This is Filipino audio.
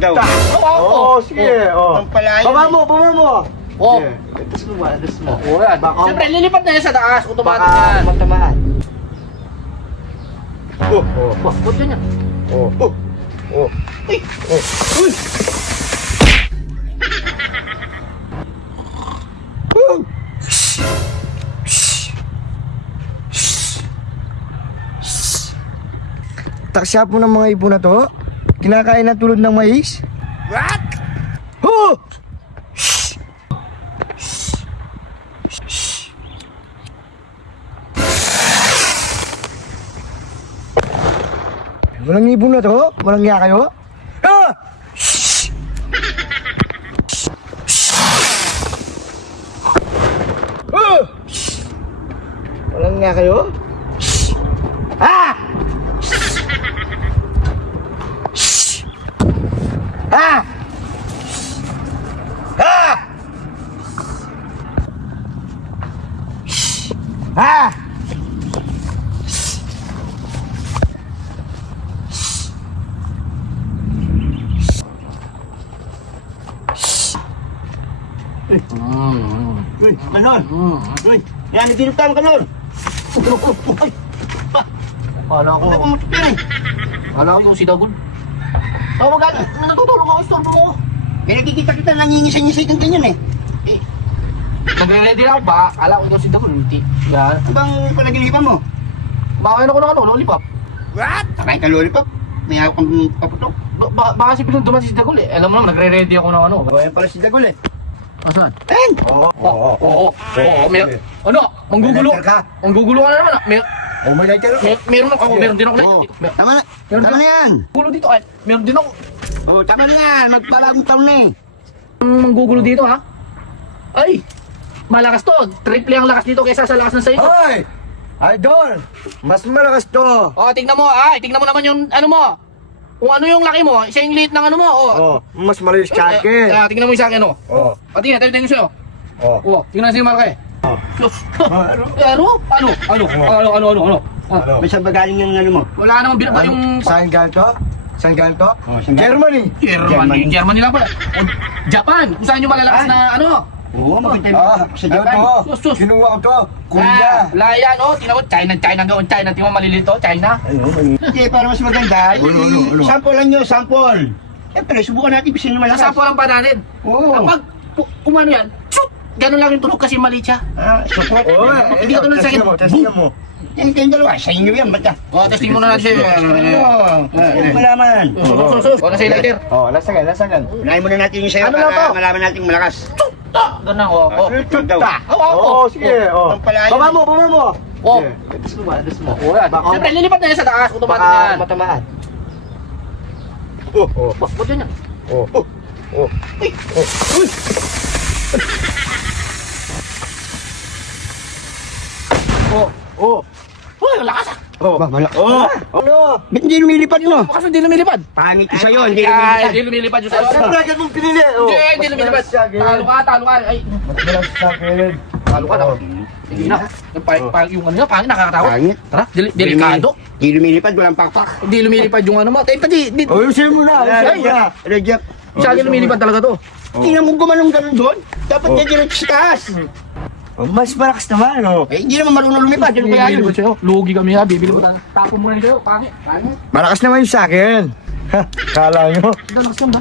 Daw. Oo, sige. Oh. Pampalayan. Baba mo, baba mo. Oh. Itas mo ba? Itas mo. Oo yan. Baka- Siyempre, lilipat na yan sa taas. Automatic Baka yan. magtamaan. Oh. Wah, ba't ganyan? Oh. Oh. Oh. Uy. Uy. Taksya po ng mga ibon na to. Kinakain na tulad ng mais. What? Ho! Walang ibon na to? Walang nga kayo? Ah! Ah! Walang nga kayo? Ah! Ah! Ah! Ah! Uy, Manon. Uy. Yan, nagtinutang ka nun. Uy. Kala ko. Ano ka mutok yan eh? Kala ko yung si Dagol. Tawag ka. Natutulog ako. Istorbo mo. Kaya nakikita kita nangingisay-ngisay kang ganyan eh. Nagre-ready ako ba? Kala ko ikaw si Dagol. Hindi. Yan. Ano bang panaginipan mo? Baka ako ng ano, lollipop. What? Nakain ka lollipop? May hawak kang paputok. Baka si pinuntuman si Dagol eh. Alam mo naman, nagre-ready ako ng ano. Ayan pala si Dagol eh. Asan? Ayan! Oo. Ano? Manggugulo. May lighter ka? Manggugulo ka na naman. Oh, may lighter. Meron ako. Meron din ako. Oo. Dito. Tama na. Meron Tama na yan. Gulo dito. Ay, meron din ako. Oh, tama na yan. Magpalagong taon na eh. Manggugulo dito ha. Ay! Malakas to. Triple ang lakas dito kaysa sa lakas ng sa inyo. Hoy! Idol! Mas malakas to. Oh, tingnan mo. Tingnan mo naman yung ano mo. Kung ano yung laki mo, siya yung liit ng ano mo. Oh, mas malakas sa akin. Tingnan mo yung sa akin, oh. Oh. Tingnan sa'yo. Oh. Oh, tingnan sa'yo malaki. Oh. Ano? May saan ba galing yung ano mo? Wala namang binaba yung... Saan ganto? Saan ganto? Oh, saan galing? Germany. Germany lang pala. Oh, Japan, kung saan yung malalakas na ano. Oo, maganda Ah, sa Japan. ito. Kinuha ko to. Korea. Wala yan, oh. Tingnan mo, China. Tingnan mo malilito, China. Hindi, para mas maganda. Ano? Sample lang nyo, sample. Siyempre, subukan natin bisin na malakas. Sasampo lang pa natin. Oo. Kapag umano yan, shoot! Ganun lang yung tulog kasi mali siya. Support. Oh, Hindi ka tulad sa akin. Testing mo. Yan kayong dalawa, sa inyo yan, ba't ka? Oh, testing muna natin. Malaman. Oh, nasa lighter. Oh, lasagan. Unahin muna natin yung sayo Ano lang para to? malaman natin malakas. Ganun, oh. Daw. Oh, sige. Oh. Pampalayan. Baba mo. Oh. Itas mo ba? Itas mo. Oh, yan. Baka- Siyempre, lilipat na yan sa taas. Automatic Baka yan. matamaan. Oh. Wah, ba't ganyan? Oh. Oh. Oh. Uy, ang lakas ah. Oh. Oh. Ano? Ba't hindi lumilipad mo? Bakas hindi lumilipad. Pangit ko sa'yo, hindi Ay, lumilipad. hindi lumilipad yung sa'yo. Siyempre, agad mong pinili. Oh. Hindi lumilipad. Talo ka. Ay, Mas malakas sa akin. talo ka na. Sige na. Yung ano nga, pangit, nakakatakot. Pangit. Tara, delikado. Hindi lumilipad, walang pakpak. Hindi lumilipad yung ano mo. Tayo pa di. Oh, yusin mo na. Yusin mo na. Reject. Sa akin lumilipad talaga to. Tingnan mo gumanong ganun doon. Dapat Oh. niya diretso sa taas. Oh, mas malakas naman. Oh. Eh, hindi naman marunong lumipad. Yun kaya yun. sa'yo. Lugi kami ha. Bibili ko tayo. Tapo mo na sa'yo. Pangit. Malakas naman yung sa akin. Ha, kala nyo. Galakas yun ba?